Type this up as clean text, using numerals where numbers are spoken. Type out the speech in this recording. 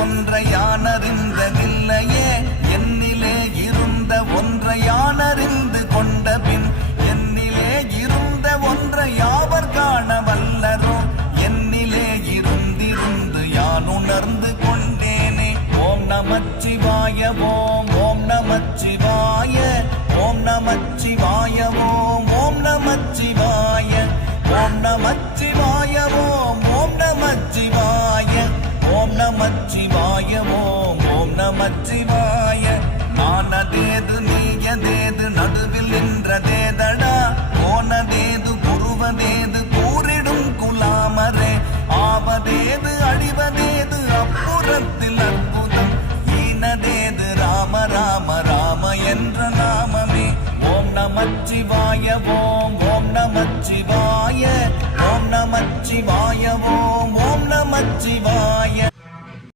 கொன்றை யானறிந்ததில்லையே என்னிலே இருந்த ஒன்றை யானறிந்து கொண்ட பின் என்னிலே இருந்த ஒன்றை யாவர் காண வல்லரோ என்னிலே இருந்திருந்து யான் உணர்ந்து கொண்டேனே ஓம் நமச்சிவாய ஓம் ஓம் நமச்சிவாய ஓம் நமச்சிவாய ஓம் ஓம் நமச்சிவாய ஓம் நமச்சிவாய ஓம் ஓம் நமச்சிவாய ஓம் நமச்சிவாய ஓம் ஓம் நமச்சிவாய நானதேது நீயதேது நடுவில் நின்றதேதடா போனதேது குருவதேது கூறிடும் குலாமரே ஆவதேது அழிவதேது அப்புறத்தில் அற்புதம் ஈனதேது ராம ராம ராம என்ற நாமமே ஓம் நமச்சிவாய ஓம் ஓம் நமச்சிவாய ஓம் நமச்சிவாய ஓம் ஓம் நமச்சிவாய